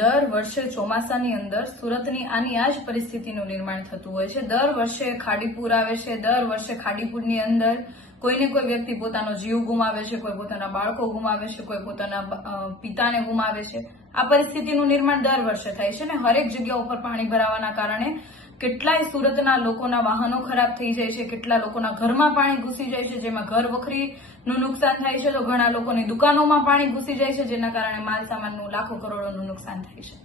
દર વર્ષે ચોમાસાની અંદર સુરતની આની આ જ પરિસ્થિતિનું નિર્માણ થતું હોય છે। દર વર્ષે ખાડીપુર આવે છે, દર વર્ષે ખાડીપુરની અંદર કોઈને કોઈ વ્યક્તિ પોતાનો જીવ ગુમાવે છે, કોઈ પોતાના બાળકો ગુમાવે છે, કોઈ પોતાના પિતાને ગુમાવે છે। આ પરિસ્થિતિનું નિર્માણ દર વર્ષે થાય છે ને હરેક જગ્યા ઉપર પાણી ભરાવાના કારણે કેટલાય સુરતના લોકોના વાહનો ખરાબ થઈ જાય છે, કેટલા લોકોના ઘરમાં પાણી ઘૂસી જાય છે, જેમાં ઘર વખરીનું નુકસાન થાય છે, તો ઘણા લોકોની દુકાનોમાં પાણી ઘૂસી જાય છે, જેના કારણે માલ સામાનનું લાખો કરોડોનું નુકસાન થાય છે।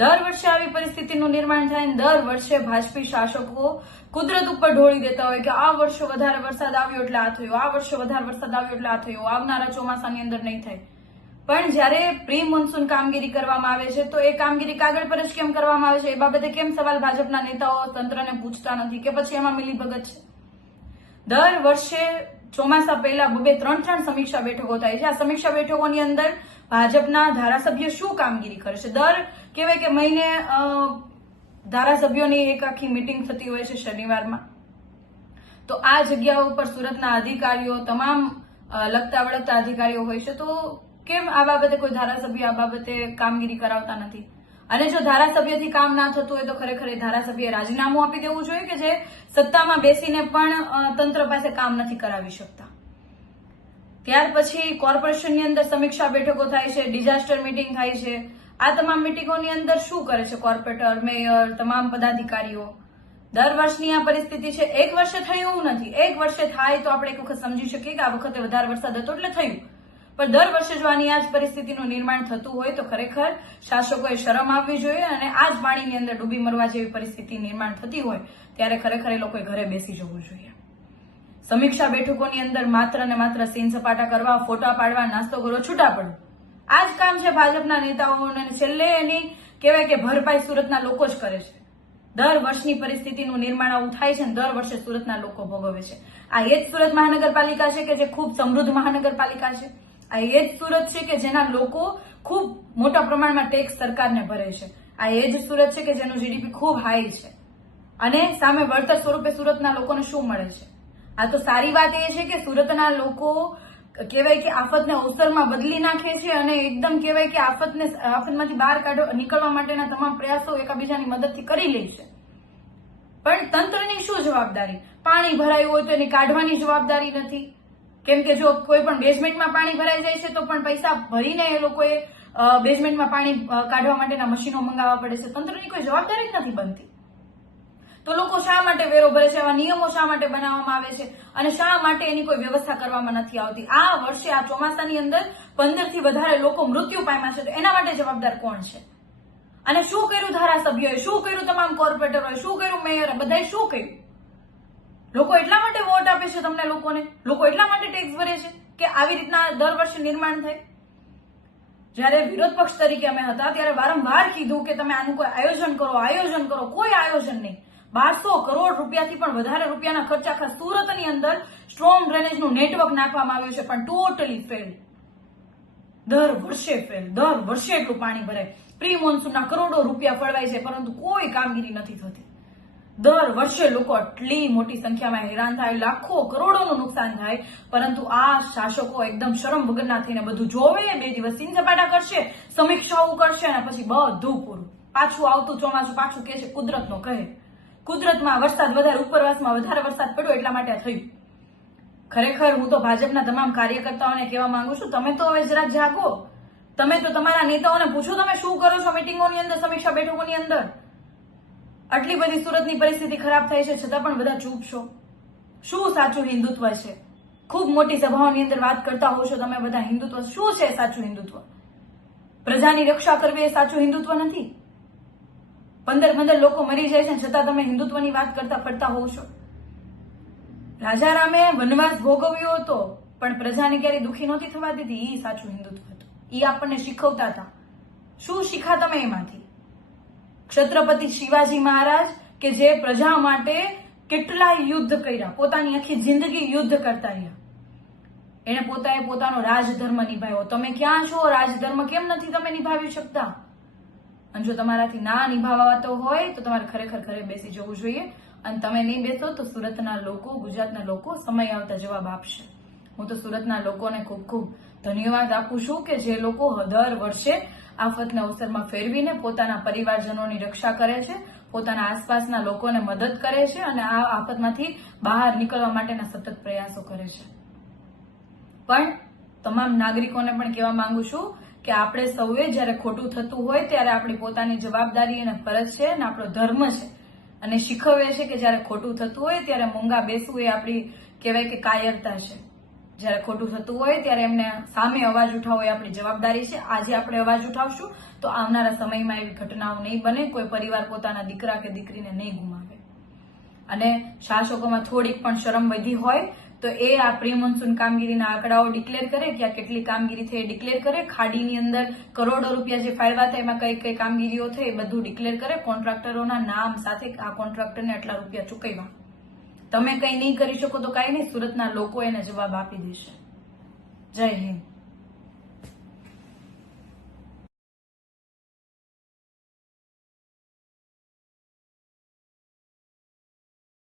દર વર્ષે આવી પરિસ્થિતિનું નિર્માણ થાય ને દર વર્ષે ભાજપી શાસકો કુદરત ઉપર ઢોળી દેતા હોય કે આ વર્ષે વધારે વરસાદ આવ્યો એટલે આ થયું, આ વર્ષે વધારે વરસાદ આવ્યો એટલે આ થયું, આવનારા ચોમાસાની અંદર નહીં થાય। પણ જ્યારે પ્રી મોન્સૂન કામગીરી કરવામાં આવે છે તો એ કામગીરી કાગળ પર જ કેમ કરવામાં આવે છે એ બાબતે કેમ સવાલ ભાજપના નેતાઓ તંત્રને પૂછતા નથી કે પછી એમાં મિલીભગત છે? દર વર્ષે ચોમાસા પહેલા 2-3 સમીક્ષા બેઠકો થાય છે। આ સમીક્ષા બેઠકોની અંદર ભાજપના ધારાસભ્ય શું કામગીરી કરે છે? દર કહેવાય કે મહિને ધારાસભ્યોની એક આખી મીટિંગ થતી હોય છે શનિવારમાં। તો આ જગ્યા ઉપર સુરતના અધિકારીઓ તમામ લગતા વળગતા અધિકારીઓ હોય છે, તો કેમ આ બાબતે કોઈ ધારાસભ્ય આ બાબતે કામગીરી કરાવતા નથી? અને જો ધારાસભ્યથી કામ ના થતું હોય તો ખરેખર એ ધારાસભ્યએ રાજીનામું આપી દેવું જોઈએ કે જે સત્તામાં બેસીને પણ તંત્ર પાસે કામ નથી કરાવી શકતા। ત્યાર પછી કોર્પોરેશનની અંદર સમીક્ષા બેઠકો થાય છે, ડિઝાસ્ટર મીટિંગ થાય છે। આ તમામ મીટિંગોની અંદર શું કરે છે કોર્પોરેટર, મેયર, તમામ પદાધિકારીઓ? દર વર્ષની આ પરિસ્થિતિ છે। એક વર્ષે થયું નથી, એક વર્ષે થાય તો આપણે એક વખત સમજી શકીએ કે આ વખતે વધારે વરસાદ હતો એટલે થયું, પણ દર વર્ષે જો આની આ જ પરિસ્થિતિનું નિર્માણ થતું હોય તો ખરેખર શાસકોએ શરમ આવવી જોઈએ અને આ જ પાણીની અંદર ડૂબી મરવા જેવી પરિસ્થિતિ નિર્માણ થતી હોય ત્યારે ખરેખર એ લોકોએ ઘરે બેસી જવું જોઈએ। સમીક્ષા બેઠકોની અંદર માત્ર ને માત્ર સીન સપાટા કરવા, ફોટા પાડવા, નાસ્તો કરો, છૂટા પડો, આ જ કામ છે ભાજપના નેતાઓને। છેલ્લે એની કહેવાય કે ભરપાઈ સુરતના લોકો જ કરે છે। દર વર્ષની પરિસ્થિતિનું નિર્માણ આવું થાય છે ને દર વર્ષે સુરતના લોકો ભોગવે છે। આ એ જ સુરત મહાનગરપાલિકા છે કે જે ખૂબ સમૃદ્ધ મહાનગરપાલિકા છે। આ એ જ સુરત છે કે જેના લોકો ખૂબ મોટા પ્રમાણમાં ટેક્સ સરકારને ભરે છે। આ એ જ સુરત છે કે જેનું જીડીપી ખૂબ હાઈ છે અને સામે વળતર સ્વરૂપે સુરતના લોકોને શું મળે છે? આ તો સારી વાત એ છે કે સુરતના લોકો કહેવાય કે આફતને અવસરમાં બદલી નાખે છે અને એકદમ કહેવાય કે આફતમાંથી બહાર નીકળવા માટેના તમામ પ્રયાસો એકાબીજાની મદદથી કરી લે છે। પણ તંત્રની શું જવાબદારી? પાણી ભરાયું હોય તો એને કાઢવાની જવાબદારી નથી, કેમ કે જો કોઈ પણ બેઝમેન્ટમાં પાણી ભરાઈ જાય છે તો પણ પૈસા ભરીને એ લોકોએ બેઝમેન્ટમાં પાણી કાઢવા માટેના મશીનો મંગાવવા પડે છે। તંત્રની કોઈ જવાબદારી જ નથી બનતી, તો લોકો શા માટે વેરો ભરે છે? આવા નિયમો શા માટે બનાવવામાં આવે છે અને શા માટે એની કોઈ વ્યવસ્થા કરવામાં નથી આવતી? આ વર્ષે આ ચોમાસાની અંદર 15 થી વધારે લોકો મૃત્યુ પામ્યા છે, તો એના માટે જવાબદાર કોણ છે? અને શું કર્યું ધારાસભ્યોએ, શું કર્યું તમામ કોર્પોરેટરોએ, શું કર્યું મેયરે, બધાએ શું કર્યું? લોકો એટલા માટે વોટ આપે છે તમને, લોકો એટલા માટે ટેક્સ ભરે છે કે આવી રીતના દર વર્ષે નિર્માણ થાય? જયારે વિરોધ પક્ષ તરીકે અમે હતા ત્યારે વારંવાર કીધું કે તમે આનું કોઈ આયોજન કરો, કોઈ આયોજન નહીં। 1200 કરોડ રૂપિયાથી પણ વધારે રૂપિયાના ખર્ચ આખા સુરતની અંદર સ્ટ્રોંગ ડ્રેનેજનું નેટવર્ક નાખવામાં આવ્યું છે, પણ ટોટલી ફેલ। દર વર્ષે એટલું પાણી ભરાય, પ્રી મોન્સૂનના કરોડો રૂપિયા ફળવાય છે, પરંતુ કોઈ કામગીરી નથી થતી। દર વર્ષે લોકો આટલી મોટી સંખ્યામાં હેરાન થાય, લાખો કરોડોનું નુકસાન થાય, પરંતુ આ શાસકો એકદમ શરમ વગરના થઈને બધું જોવે, 2 દિવસ સીન સપાટા કરશે, સમીક્ષાઓ કરશે અને પછી બધું પૂરું। પાછું આવતું ચોમાસું પાછું કે છે કુદરતનો કહે, કુદરતમાં વરસાદ વધારે, ઉપરવાસમાં વધારે વરસાદ પડ્યો એટલા માટે થયું। ખરેખર હું તો ભાજપના તમામ કાર્યકર્તાઓને કહેવા માંગુ છું, તમે તો હવે જરાક જાગો, તમે તો તમારા નેતાઓને પૂછો તમે શું કરો છો મીટિંગોની અંદર, સમીક્ષા બેઠકોની અંદર? આટલી બધી સુરતની પરિસ્થિતિ ખરાબ થાય છે છતાં પણ બધા ચૂપ છો। શું સાચું હિન્દુત્વ છે? ખૂબ મોટી સભાઓની અંદર વાત કરતા હોવ છો તમે બધા, હિન્દુત્વ શું છે? સાચું હિન્દુત્વ પ્રજાની રક્ષા કરવી એ સાચું હિન્દુત્વ નથી। 15 લોકો મરી જાય છે છતાં તમે હિન્દુત્વની વાત કરતા ફરતા હોવ છો। રાજારામે વનવાસ ભોગવ્યો હતો પણ પ્રજાને ક્યારેય દુઃખી નહોતી થવા દીધી, એ સાચું હિન્દુત્વ હતું, એ આપણને શીખવતા હતા। શું શીખા તમે એમાંથી? છત્રપતિ શિવાજી મહારાજ કે જે પ્રજા માટે કેટલાય યુદ્ધ કર્યા, પોતાની આખી જિંદગી યુદ્ધ કરતા રહ્યા, એને પોતાનો રાજધર્મ નિભાવ્યો। તમે ક્યાં છો? રાજધર્મ કેમ નથી તમે નિભાવી શકતા? અને જો તમારાથી ના નિભાવાતો હોય તો તમારે ખરેખર ઘરે બેસી જવું જોઈએ, અને તમે નહીં બેસો તો સુરતના લોકો, ગુજરાતના લોકો સમય આવતા જવાબ આપશે। હું તો સુરતના લોકોને ખૂબ ખૂબ ધન્યવાદ આપું છું કે જે લોકો દર વર્ષે આફતને અવસરમાં ફેરવીને પોતાના પરિવારજનોની રક્ષા કરે છે, પોતાના આસપાસના લોકોને મદદ કરે છે અને આ આફતમાંથી બહાર નીકળવા માટેના સતત પ્રયાસો કરે છે. પણ તમામ નાગરિકોને પણ કહેવા માંગુ છું કે આપણે સૌએ જ્યારે ખોટું થતું હોય ત્યારે આપણી પોતાની જવાબદારી અને ફરજ છે અને આપણો ધર્મ છે અને શીખવે છે કે જ્યારે ખોટું થતું હોય ત્યારે મૂંગા બેસવું એ આપણી કહેવાય કે કાયરતા છે. જ્યારે ખોટું થતું હોય ત્યારે એમને સામે અવાજ ઉઠાવવો એ આપણી જવાબદારી છે. આજે આપણે અવાજ ઉઠાવશું તો આવનારા સમયમાં એવી ઘટનાઓ નહીં બને, કોઈ પરિવાર પોતાના દીકરા કે દીકરીને નહીં ગુમાવે. અને શાસકોમાં થોડીક પણ શરમ વધી હોય તો એ આ પ્રી મોન્સૂન કામગીરીના આંકડાઓ ડિક્લેર કરે, ત્યાં કેટલી કામગીરી થઈ ડિક્લેર કરે, ખાડીની અંદર કરોડો રૂપિયા જે ફાળવ્યા હતા એમાં કઈ કઈ કામગીરીઓ થઈ એ બધું ડિક્લેર કરે, કોન્ટ્રાક્ટરોના નામ સાથે આ કોન્ટ્રાક્ટરને આટલા રૂપિયા ચૂકવ્યા. તમે કઈ નહીં કરી શકો તો કઈ નહીં, સુરતના લોકો એને જવાબ આપી દેશે. જય હિન્દ.